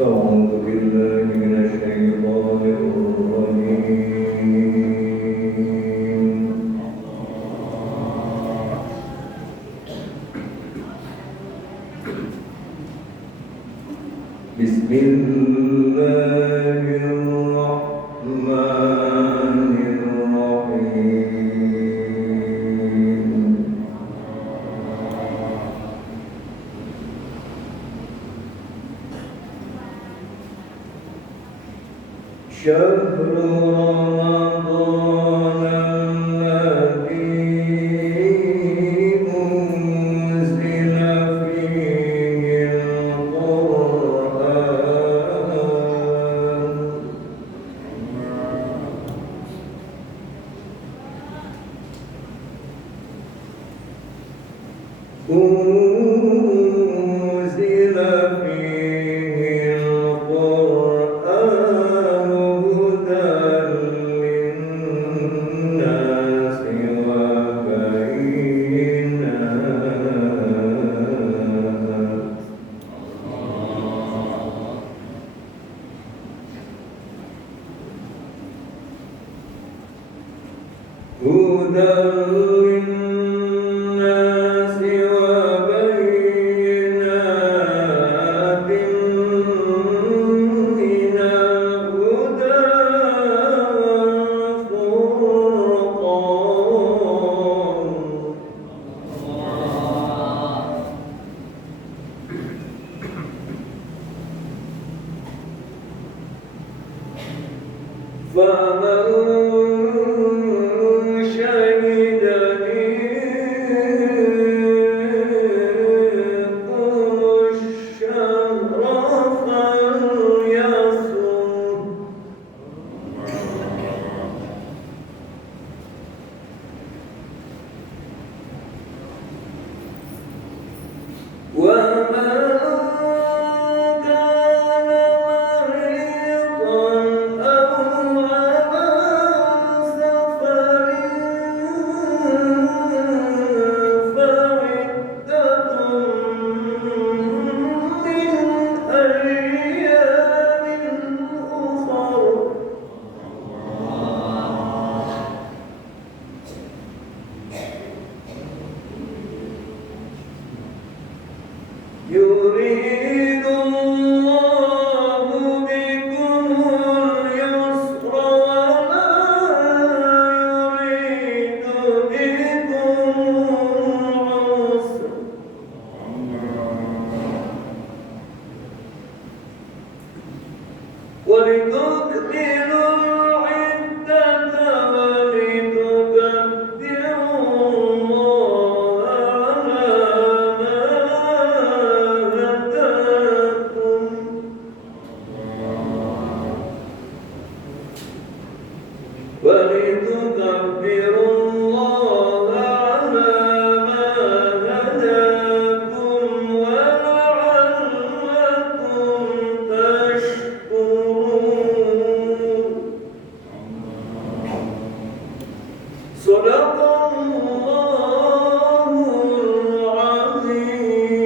أعوذ بالله من الشيطان الرجيم بسم الله الرحمن الرحيم شهر رمضان الذي أنزل فيه القرآن أنزل فيه القرآن هدى للناس وبينات من الهدى والفرقان فمن شهد منكم الشهر فليصم ومن كان مريضا أو على سفر فعدة من أيام أخر يريد الله بكم اليسر ولا يريد بكم العسر ولتكملوا العدة ولتكبروا الله على ما هداكم ولتكبروا الله على ما هداكم ولعلكم تشكرون صدق الله العظيم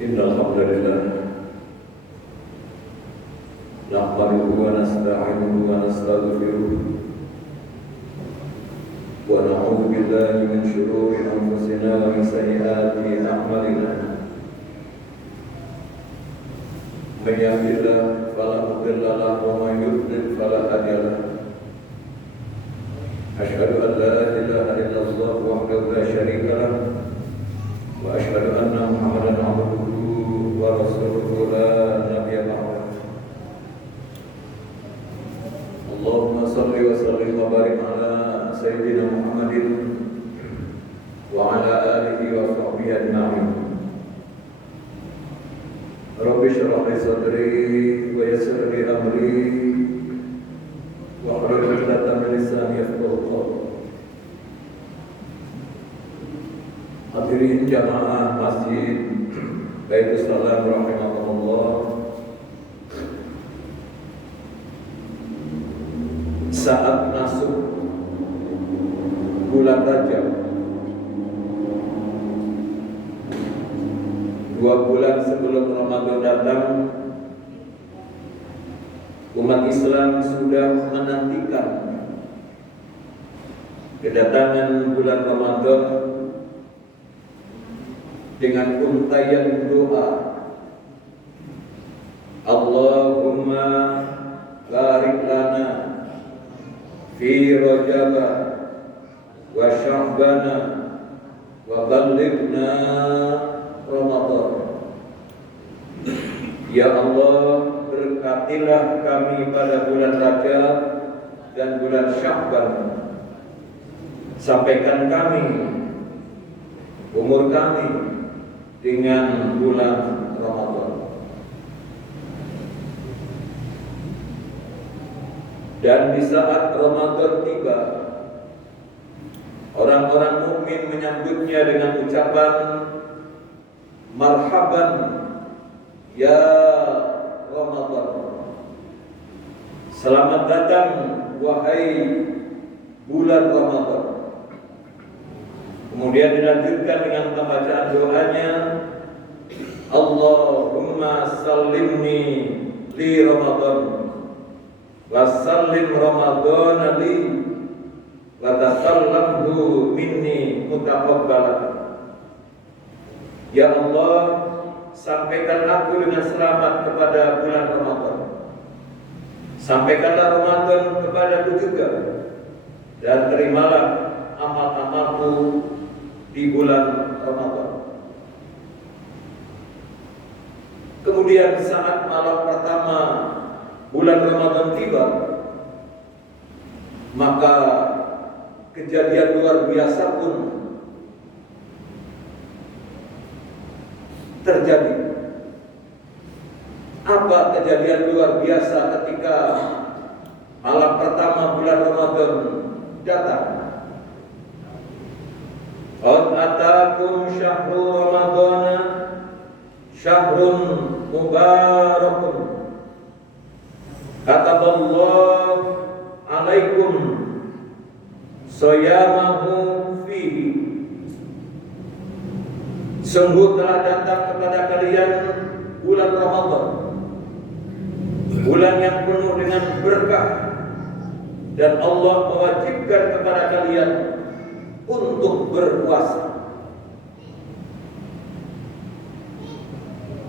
إن الحمد لله نحمده ونستعينه ونستغفره ونعوذ بالله من شرور أنفسنا ومن سيئات أعمالنا من يهد الله فلا مضل له ومن يضلل فلا هادي له أشهد أن لا إله إلا الله وحده لا شريك له وأشهد أن محمدا عبده ورسوله لا نبي بعده اللهم صل وسلم وبارك على سيدنا محمد وعلى آله وصحبه أجمعين رب اشرح لي صدري ويسر لي أمري واحلل عقدة من لساني يفقهوا قولي Hadirin jamaah Masjid Baitus Salam rahimakumullah. saat masuk bulan Rajab, 2 bulan sebelum Ramadan datang, umat Islam sudah menantikan kedatangan bulan Ramadan dengan untayan doa, Allahumma barik lana fi Rajab wa Sya'ban wa ballighna Ramadan. Ya Allah, berkatilah kami pada bulan Rajab dan bulan Sya'ban. Sampaikan kami, umur kami dengan bulan Ramadan. Dan di saat Ramadan tiba, orang-orang mukmin menyambutnya dengan ucapan marhaban ya Ramadan. Selamat datang wahai bulan Ramadan. Kemudian dilanjutkan dengan pembacaan doanya, Allahumma sallimni li Ramadan wa sallim Ramadan li wa tasallamhu minni mutaqabbalan. Ya Allah, sampaikan aku dengan selamat kepada bulan Ramadan. Sampaikanlah Ramadan kepadaku juga, dan terimalah amal-amalku di bulan Ramadan. Kemudian saat malam pertama bulan Ramadan tiba, maka kejadian luar biasa pun terjadi. Apa kejadian luar biasa ketika malam pertama bulan Ramadan datang? Qad atakum syahru Ramadana syahrun mubarakun kataballahu alaikum shiyamahu fihi. Sungguh telah datang kepada kalian bulan Ramadan, bulan yang penuh dengan berkah, dan Allah mewajibkan kepada kalian untuk berpuasa.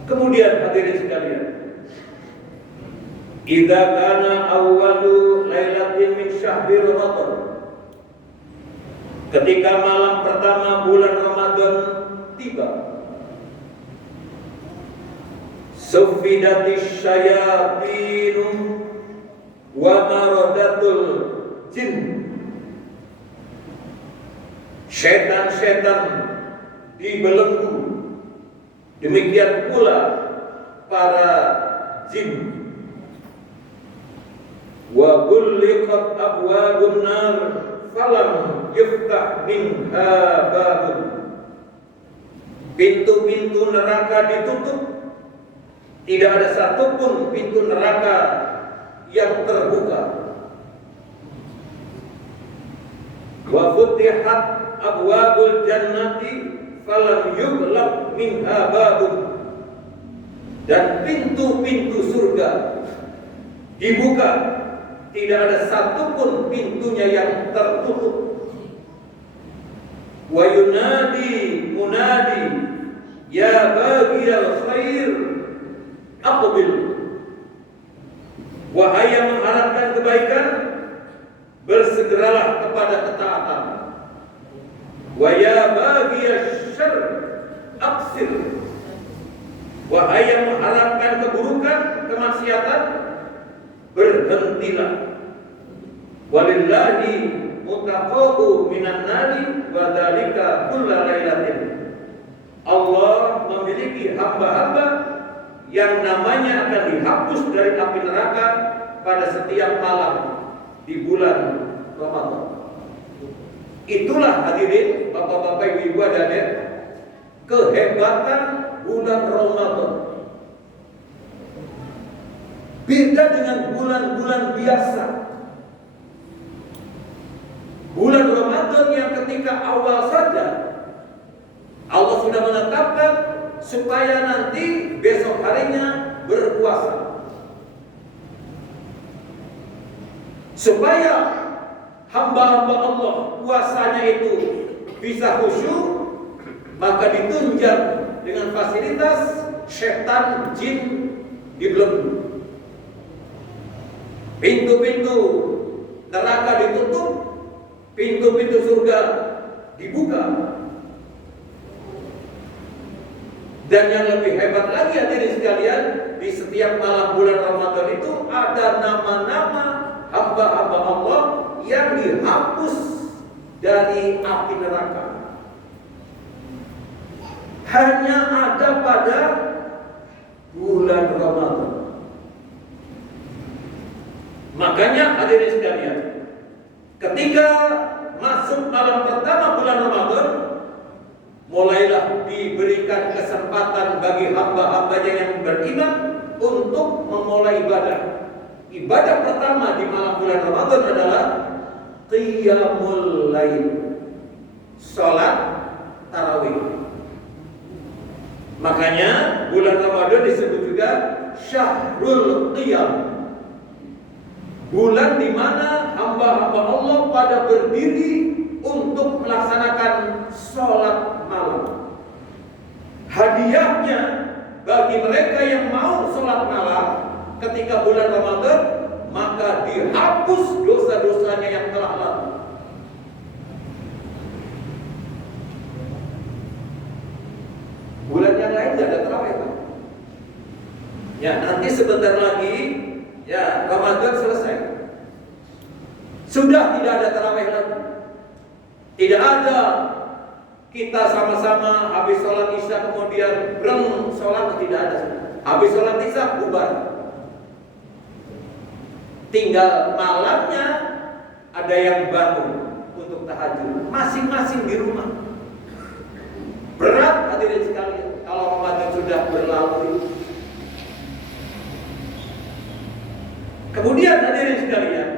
Kemudian hadirin sekalian, idza kana awwalu lailatin min syahri Ramadan, ketika malam pertama bulan Ramadan tiba, sufidatis syayatinu wa maradatul jin. Setan-setan dibelenggu, demikian pula para jin. Wa ghulliqat abwabun nar falam yuftah minha babun. Pintu-pintu neraka ditutup, tidak ada satupun pintu neraka yang terbuka. Wa futihat abwabul jannati falam yughlaq minha babun. Dan pintu-pintu surga dibuka, tidak ada satupun pintunya yang tertutup. Wa yunadi munadi ya baghiyal khair aqbil. Wahai yang mengharapkan kebaikan, bersegeralah kepada ketaatan. Wa ya baghiyasy syarr aqsir. Wahai yang mengharapkan keburukan, kemaksiatan, berhentilah. Walillahi mutaqabu minan nari wa dzalika kulla lailatin. Allah memiliki hamba-hamba yang namanya akan dihapus dari api neraka pada setiap malam di bulan Ramadan. Itulah hadirin bapak-bapak, ibu-ibu, adik-adik, kehebatan bulan Ramadan. Beda dengan bulan-bulan biasa. supaya nanti besok harinya berpuasa. Supaya hamba-hamba Allah puasanya itu bisa khusyuk, maka ditunjang dengan fasilitas setan jin dibelenggu. Pintu-pintu neraka ditutup, pintu-pintu surga dibuka. Dan yang lebih hebat lagi hadirin sekalian, di setiap malam bulan Ramadan itu ada nama-nama hamba-hamba Allah yang dihapus dari api neraka. Hanya ada pada bulan Ramadan. Makanya hadirin sekalian, ketika masuk malam pertama bulan Ramadan, mulailah diberikan kesempatan bagi hamba-hambanya yang beriman untuk memulai ibadah. Ibadah pertama di malam bulan Ramadan adalah qiyamul lail, salat tarawih. Makanya bulan Ramadan disebut juga syahrul qiyam, bulan di mana hamba-hamba Allah pada berdiri untuk melaksanakan sholat malam. Hadiahnya bagi mereka yang mau sholat malam ketika bulan Ramadan, maka dihapus dosa-dosanya yang telah lalu. Bulan yang lain tidak ada tarawih, Pak. Ya, nanti sebentar lagi ya Ramadan selesai. Sudah tidak ada tarawih lagi. Tidak ada kita sama-sama habis sholat isya kemudian breng sholat, tidak ada. Habis sholat isya bubar. Tinggal malamnya ada yang bangun untuk tahajud, masing-masing di rumah. Berat hadirin sekalian kalau Ramadan sudah berlalu. Kemudian hadirin sekalian,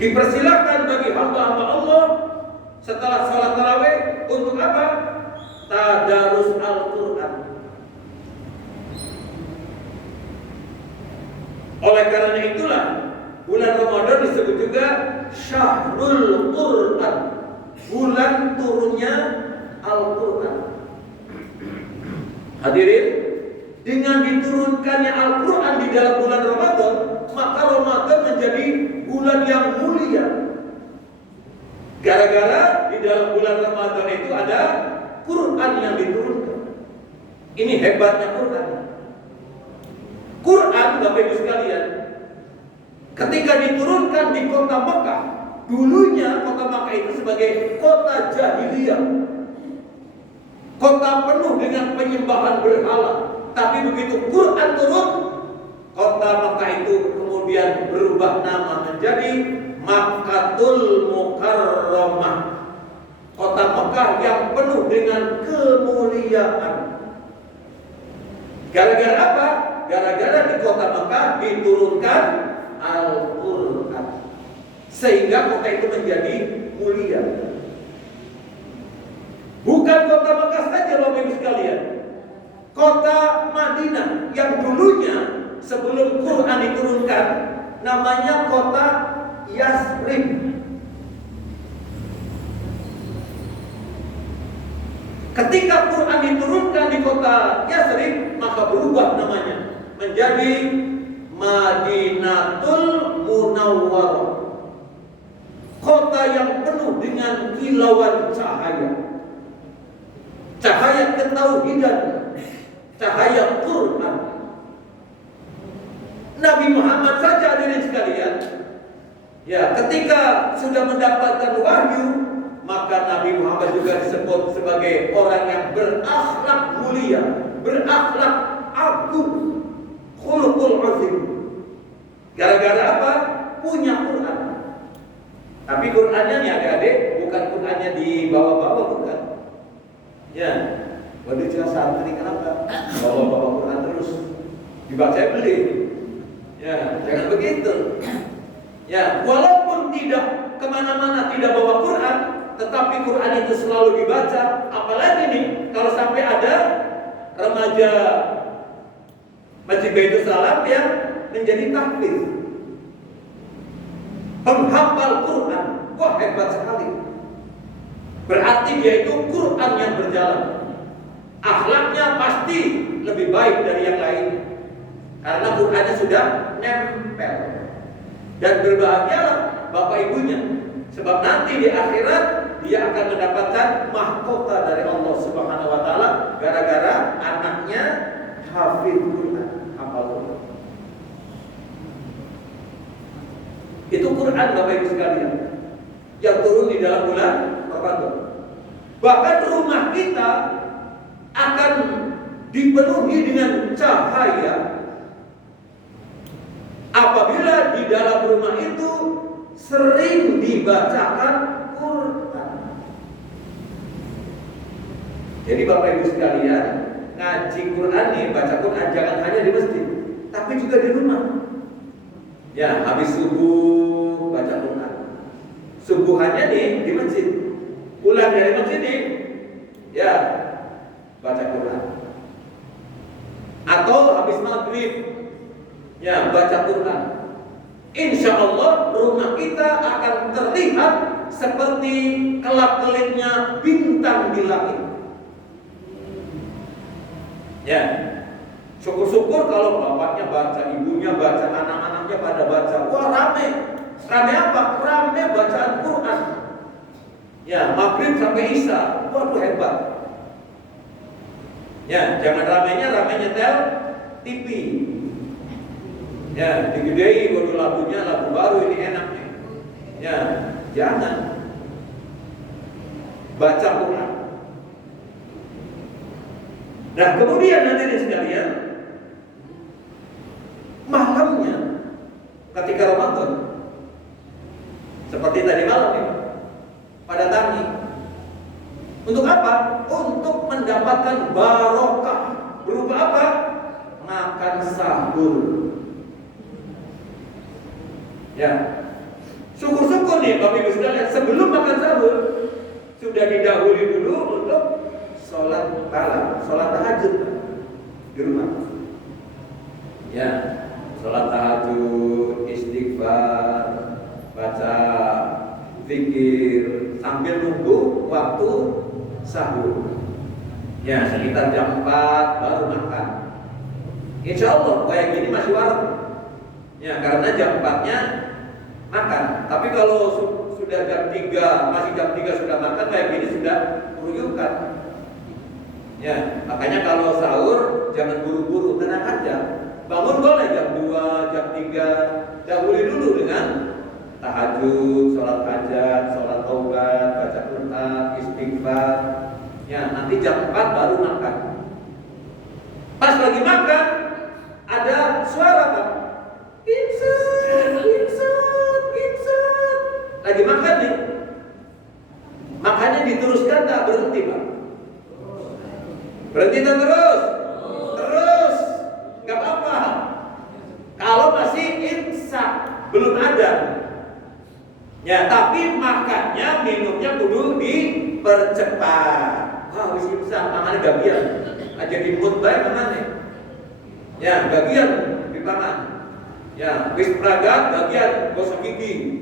dipersilakan bagi hamba-hamba Allah setelah sholat tarawih untuk apa? Tadarus Al-Quran. Oleh karena itulah bulan Ramadan disebut juga Syahrul Quran, bulan turunnya Al-Quran. Hadirin, dengan diturunkannya Al-Quran di dalam bulan Ramadan, maka Ramadan menjadi bulan yang mulia. Gara-gara di dalam bulan Ramadan itu ada Quran yang diturunkan. Ini hebatnya Quran. Quran, Bapak Ibu sekalian, ketika diturunkan di kota Mekah, dulunya kota Mekah itu sebagai kota jahiliyah, kota penuh dengan penyembahan berhala. Tapi begitu Quran turun, kota Mekah itu kemudian berubah nama menjadi Makkatul Mukarramah, kota Mekah yang penuh dengan kemuliaan. Gara-gara apa? Gara-gara di kota Mekah diturunkan Al-Quran, sehingga kota itu menjadi mulia. Bukan kota Mekah saja Bapak Ibu sekalian, kota Madinah yang dulunya sebelum Quran diturunkan namanya kota Yasrib. Ketika Quran diturunkan di kota Yasrib, maka berubah namanya menjadi Madinatul Munawwarah, kota yang penuh dengan kilauan cahaya, cahaya ketauhidan, cahaya Quran. Nabi Muhammad saja hadirin sekalian, ya, ketika sudah mendapatkan wahyu, maka Nabi Muhammad juga disebut sebagai orang yang berakhlak mulia, berakhlak agung, khuluqul azim. Gara-gara apa? Punya Quran. Tapi Qurannya nih adik-adik, bukan Qurannya dibawa-bawa, bukan. Ya, waduh cuma santri kenapa? Bawa-bawa Quran terus, dibaca beli. Ya, jangan begitu. Ya, walaupun tidak kemana-mana tidak bawa Quran, tetapi Quran itu selalu dibaca. Apalagi nih kalau sampai ada remaja Masjid Baitul Salam yang menjadi tahfiz, penghafal Quran. Wah, hebat sekali. Berarti dia itu Quran yang berjalan. Akhlaknya pasti lebih baik dari yang lain, karena Qurannya sudah nempel. Dan berbahagialah bapak ibunya, sebab nanti di akhirat dia akan mendapatkan mahkota dari Allah Subhanahu wa taala gara-gara anaknya hafid Quran, hafal Quran. Itu Quran Bapak Ibu sekalian yang turun di dalam bulan Ramadan. Bahkan rumah kita akan dipenuhi dengan cahaya apabila di dalam rumah itu sering dibacakan Quran. Jadi Bapak Ibu sekalian, ngaji Quran nih, baca Quran jangan hanya di masjid, tapi juga di rumah. Ya, habis subuh baca Quran. Subuhannya nih di masjid. Pulang dari masjid nih, ya baca Quran. Atau habis maghrib, ya baca Quran. Insya Allah rumah kita akan terlihat seperti kelap-kelipnya bintang di langit. Ya, syukur-syukur kalau bapaknya baca, ibunya baca, anak-anaknya pada baca. Wah, rame. Rame apa? Rame bacaan Quran. Ya, maghrib sampai isya. Waduh, hebat. Ya, jangan ramenya rame nyetel TV. Ya, digedei waduh lagunya, lagu baru ini enak nih. Ya, jangan. Baca Quran. Nah, kemudian hadirin sekalian, malamnya ketika Ramadan, seperti tadi malam nih, pada tani. Untuk apa? Untuk mendapatkan barokah. Berupa apa? Makan sahur. Ya, syukur-syukur nih Bapak Ibu sekalian, sebelum makan sahur sudah didahului dulu untuk sholat malam, sholat tahajud di rumah. Ya, sholat tahajud, istighfar, baca zikir sambil nunggu waktu sahur. Ya, sekitar jam 4 baru makan. Insya Allah kayak gini masih warung. Ya, karena jam 4-nya makan. Tapi kalau sudah jam 3, masih jam 3 sudah makan, kayak gini sudah keruyukan. Ya, makanya kalau sahur jangan buru-buru, tenang aja. Bangun boleh jam 2, jam 3. Dahului dulu dengan tahajud, sholat hajat, sholat taubat, baca Quran, istighfar. Ya, nanti jam 4 baru makan. Pas lagi makan ada suara Pak. Insert. Lagi makan nih. Makannya diteruskan tak berhenti Pak. Berhenti tak terus? Terus. Gak apa-apa. Kalau masih imsak, belum ada. Ya, tapi makannya, minumnya kudu dipercepat. Wah, wis imsak, makannya gagian. Aja di mood baik makannya. Ya, gagian dipangan. Ya, wis pragat, bagian gosok gigi.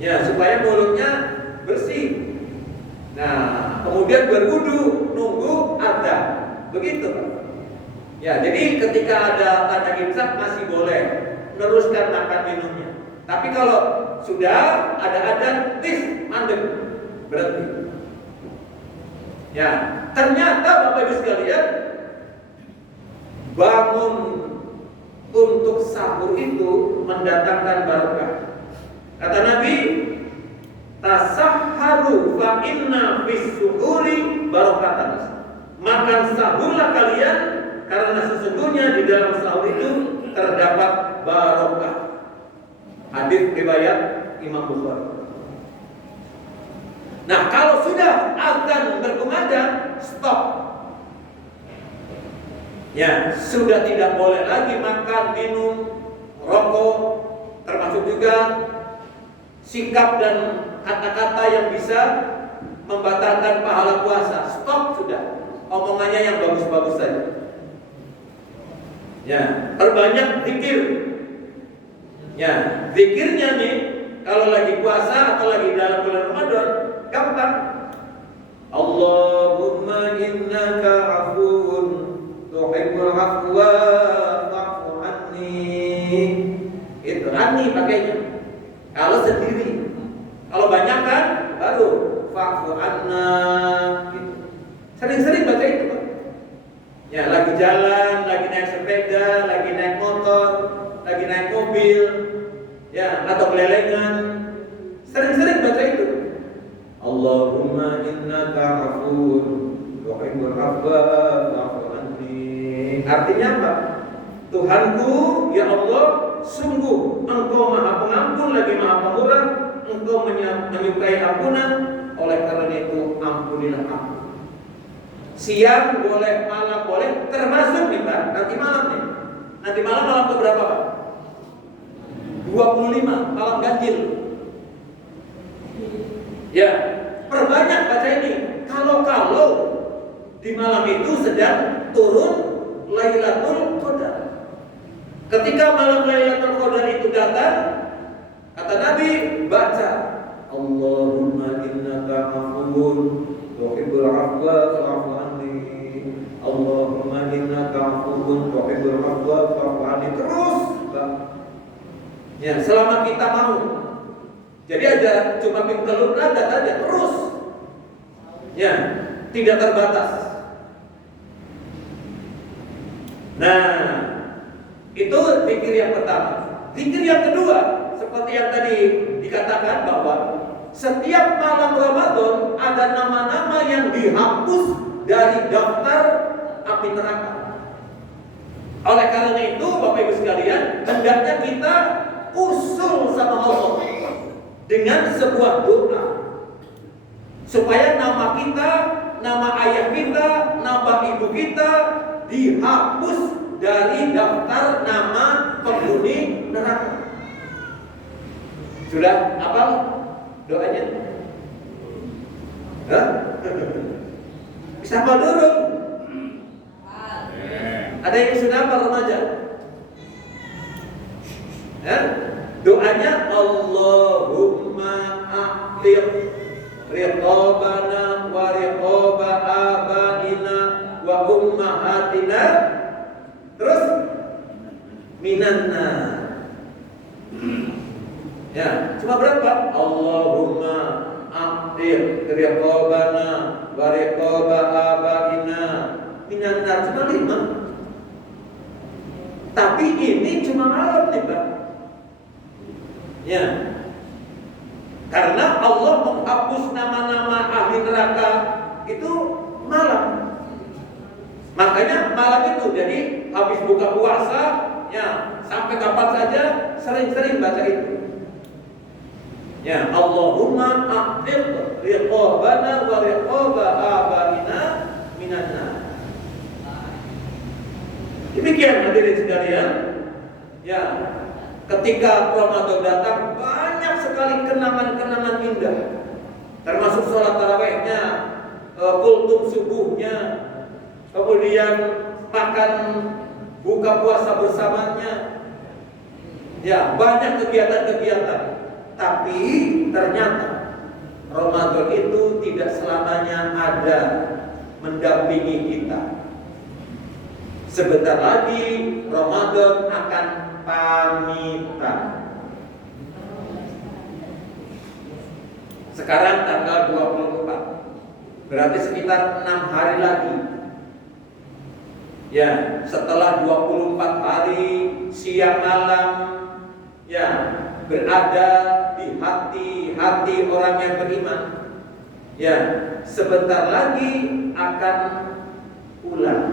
Ya, supaya mulutnya bersih. Nah, kemudian berwudu, nunggu adzan. Begitu, Pak. Ya, jadi ketika ada tanda imsak masih boleh meneruskan makan minumnya. Tapi kalau sudah ada adzan, mandek, berhenti. Ya, ternyata Bapak Ibu sekalian, bangun untuk sahur itu mendatangkan barokah. Kata Nabi, tasahharu fa inna fis suhuri barakatan. Makan sahurlah kalian karena sesungguhnya di dalam sahur itu terdapat barokah. Hadis riwayat Imam Bukhari. Nah, kalau sudah azan berkumandang, stop. Ya, sudah tidak boleh lagi makan, minum, rokok, termasuk juga sikap dan kata-kata yang bisa membatalkan pahala puasa. Stop sudah. Omongannya yang bagus-bagus saja. Ya, perbanyak zikir. Ya, zikirnya nih kalau lagi puasa atau lagi dalam bulan Ramadan gampang. Allahumma innaka afuwun tuhibbul afwa fa'fu anni. Itu anni pakainya. Kalau sendiri. Kalau banyak kan baru fa'fu anna gitu. Sering-sering baca itu, Pak. Ya, lagi jalan, lagi naik sepeda, lagi naik motor, lagi naik mobil, ya, atau belelengan. Sering-sering baca itu. Allahumma innaka afuwun tuhibbul afwa fa'fu anni. Artinya apa? Tuhanku, ya Allah, sungguh Engkau Maha Pengampun lagi Maha Pemurah, Engkau menyukai ampunan, oleh karena itu ampunilah aku. Siang boleh, malam boleh, termasuk nih Pak, nanti malam nih. Nanti malam keberapa Pak? 25, malam ganjil. Ya, perbanyak baca ini. Kalau di malam itu sedang turun Lailatul Qadar. Ketika malam Lailatul Qadar itu datang, kata Nabi, baca Allahumma innaka afuwun tuhibbul afwa fa'fu anni. Allahumma innaka afuwun tuhibbul afwa fa'fu anni. Terus, Pak. Ya, selama kita mau. Jadi aja cuma pintelur adat aja terus. Ya, tidak terbatas. Nah, itu zikir yang pertama. Zikir yang kedua, seperti yang tadi dikatakan bahwa setiap malam Ramadan ada nama-nama yang dihapus dari daftar api neraka. Oleh karena itu, Bapak Ibu sekalian, hendaknya kita usul sama Allah dengan sebuah doa supaya nama kita, nama ayah kita, nama ibu kita dihapus dari daftar nama penghuni neraka. Sudah apa doanya? Hah? Bisa apa dulu? Ada yang sudah apa remaja? Ya? Doanya Allahumma aqliq riqabana wa riqaba abaina wa ummahatina. Terus minanna. Ya, cuma berapa? Allahumma aqliq riqabana wa riqaba abaina minanna. Cuma 5. Tapi ini cuma malam nih, Pak. Ya, karena Allah menghapus nama-nama ahli neraka itu malam. Makanya malam itu, jadi habis buka puasa, ya sampai kapan saja sering-sering baca itu. Ya, Allahumma aqliq riqabana wa riqaba abaina minan nar. Demikian hadirin sekalian. Ya, ketika Ramadan datang, banyak sekali kenangan-kenangan indah. Termasuk sholat tarawihnya, kultum subuhnya, kemudian makan buka puasa bersamanya. Ya, banyak kegiatan-kegiatan. Tapi ternyata Ramadan itu tidak selamanya ada mendampingi kita. Sebentar lagi Ramadan akan pamitan. Sekarang tanggal 24. Berarti sekitar 6 hari lagi. Ya, setelah 24 hari siang malam, ya, berada di hati-hati orang yang beriman. Ya, sebentar lagi akan pulang.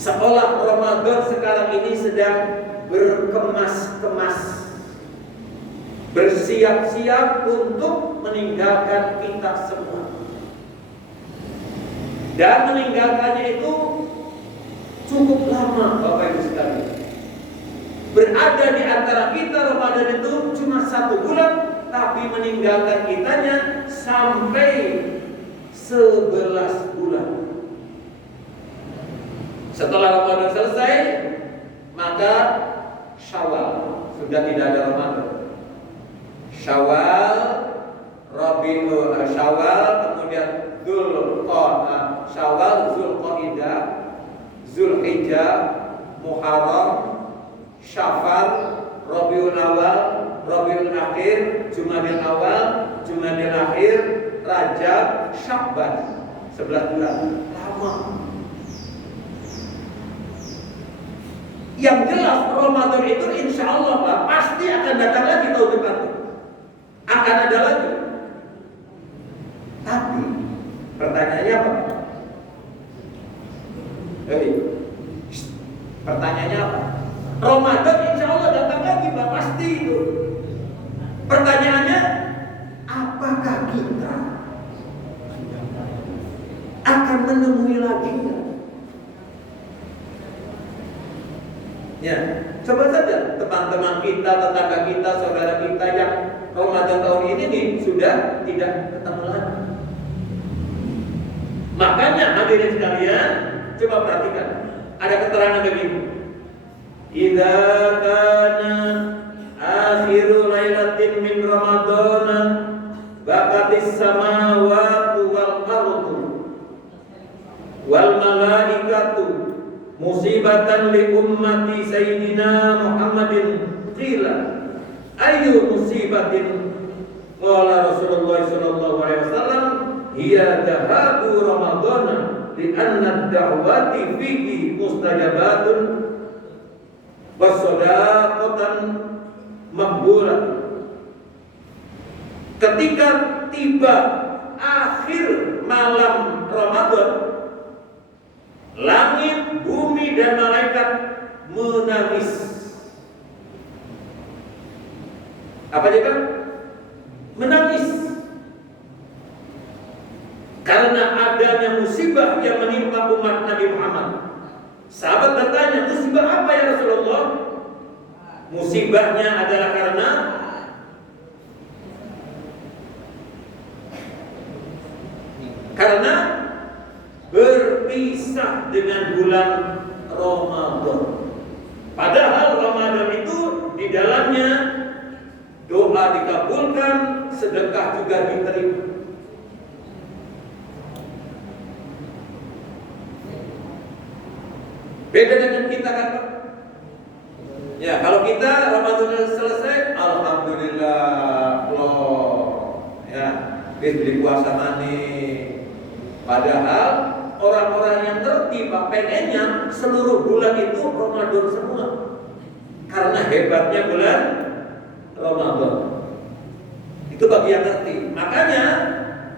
Seolah Ramadan sekarang ini sedang berkemas-kemas, bersiap-siap untuk meninggalkan kita semua. Dan meninggalkannya itu cukup lama, Bapak Ibu sekalian. Berada di antara kita Ramadan itu cuma 1 bulan tapi meninggalkan kitanya sampai 11 bulan. Setelah Ramadan selesai, maka Syawal, sudah tidak ada Ramadan. Syawal, Syawal, kemudian Syawal, Zulqa'dah, Zulhijjah, Muharram, Syafar, Rabiul Awal, Rabiul Akhir, Jumadil Awal, Jumadil Akhir, Rajab, Sya'ban. 11 bulan. Lama. Yang jelas Ramadan itu insya Allah Pak, pasti akan datang lagi tahun depan. Akan ada lagi. Tapi pertanyaannya apa? Pertanyaannya apa? Ramadan insya Allah datang lagi Pak, pasti itu. Pertanyaannya, apakah kita akan menemui lagi? Ya, coba saja teman-teman kita, tetangga kita, saudara kita yang Ramadan tahun ini nih sudah tidak ketemu lagi. Makanya hadirin sekalian, coba perhatikan. Ada keterangan begini. Idza kana akhiru lailatin min Ramadhan baqatis samawati wal ardu wal malaikatu musibatan li ummati sayyidina Muhammadin qila ayu musibatin qala Rasulullah sallallahu alaihi wasallam hiya dhahabu ramadhana li anna ad-da'wati fihi mustajabatun was-sadaqatan maqbulah. Ketika tiba akhir malam Ramadan, langit, bumi dan malaikat menangis. Apa dia kan? Menangis. Karena adanya musibah yang menimpa umat Nabi Muhammad. Sahabat bertanya, musibah apa ya Rasulullah? Musibahnya adalah karena berpisah dengan bulan Ramadan. Padahal Ramadan itu di dalamnya doa dikabulkan, sedekah juga diterima. Beda dengan kita kan Pak? Ya, kalau kita Ramadan selesai, alhamdulillah, loh, ya, beli puasa manis. Padahal orang-orang yang ngerti Pak, pengennya seluruh bulan itu Ramadan semua. Karena hebatnya bulan Ramadan. Itu bagi yang ngerti. Makanya,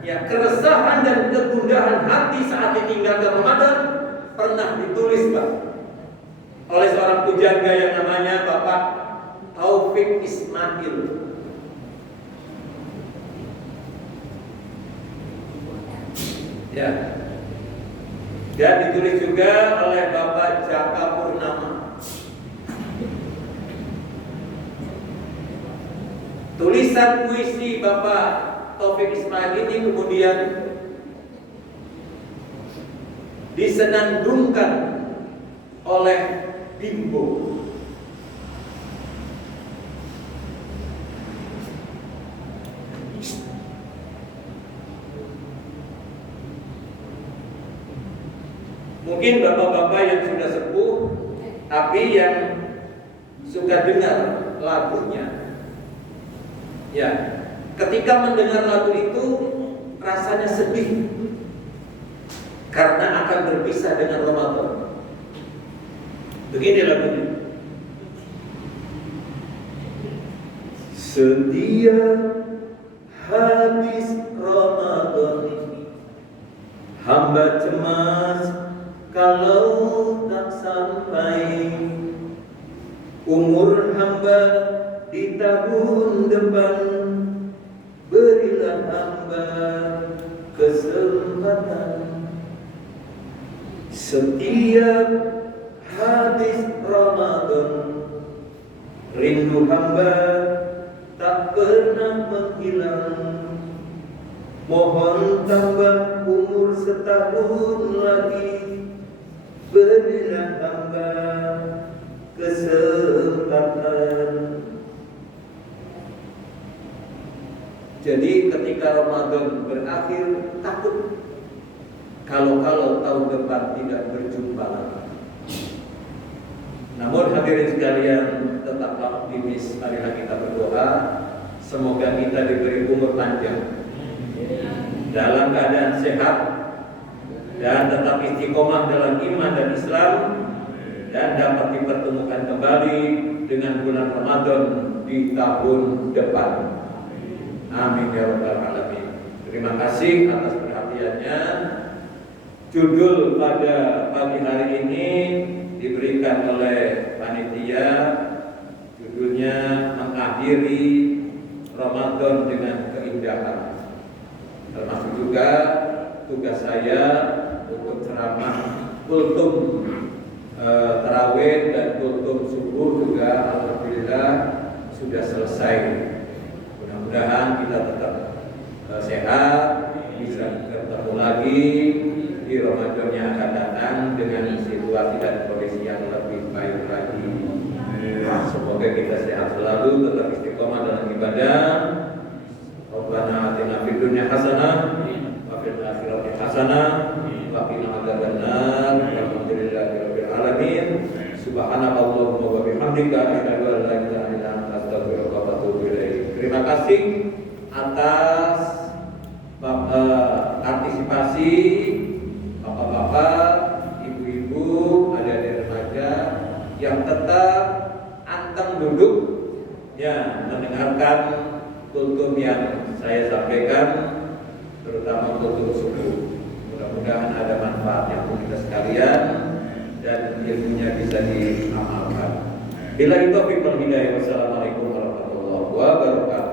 ya, keresahan dan kegundahan hati saat ditinggalkan Ramadan pernah ditulis Pak oleh seorang pujangga yang namanya Bapak Taufik Ismail. Ya. Dan ditulis juga oleh Bapak Jaka Purnama. Tulisan puisi Bapak Taufik Ismail ini kemudian disenandungkan oleh Bimbo. Mungkin bapak-bapak yang sudah sepuh, tapi yang suka dengar lagunya, ya, ketika mendengar lagu itu rasanya sedih karena akan berpisah dengan Ramadan. Begini lagunya. Setiap habis Ramadan, hamba cemas kalau tak sampai umur hamba di tahun depan. Berilah hamba kesempatan. Setiap habis Ramadan, rindu hamba tak pernah menghilang. Mohon tambah umur setahun lagi, berilah hamba kesempatan. Jadi ketika Ramadan berakhir, takut kalau tahun depan tidak berjumpa lagi. Namun hadirin sekalian, tetaplah optimis. Marilah kita berdoa, semoga kita diberi umur panjang, dalam keadaan sehat, dan tetap istiqomah dalam iman dan Islam, dan dapat dipertemukan kembali dengan bulan Ramadan di tahun depan. Amin ya rabbal alamin. Terima kasih atas perhatiannya. Judul pada pagi hari ini diberikan oleh panitia, judulnya mengakhiri Ramadan dengan keindahan. Termasuk juga tugas saya untuk ceramah kultum tarawih dan kultum subuh juga alhamdulillah sudah selesai. Mudah-mudahan kita tetap sehat, bisa bertemu lagi di Ramadan yang akan datang dengan situasi dan kondisi yang lebih baik lagi. Semoga kita sehat selalu, tetap istiqomah dalam ibadah. Rabbana atina fid dunya hasanah wa fil akhirati hasanah wa qina adzabannar. Alhamdulillahirabbil alamin. Subhanakallahumma wa bihamdika asyhadu an la ilaha illa anta astaghfiruka wa atubu ilaik. Terima kasih atas partisipasi bapak-bapak, ibu-ibu, adik-adik remaja yang tetap anteng duduk ya mendengarkan kultum yang saya sampaikan, terutama kultum subuh. Mudah-mudahan ada manfaatnya untuk kita sekalian dan ilmunya bisa diamalkan. Billahi taufiq wal hidayah. Wassalamualaikum warahmatullahi wabarakatuh.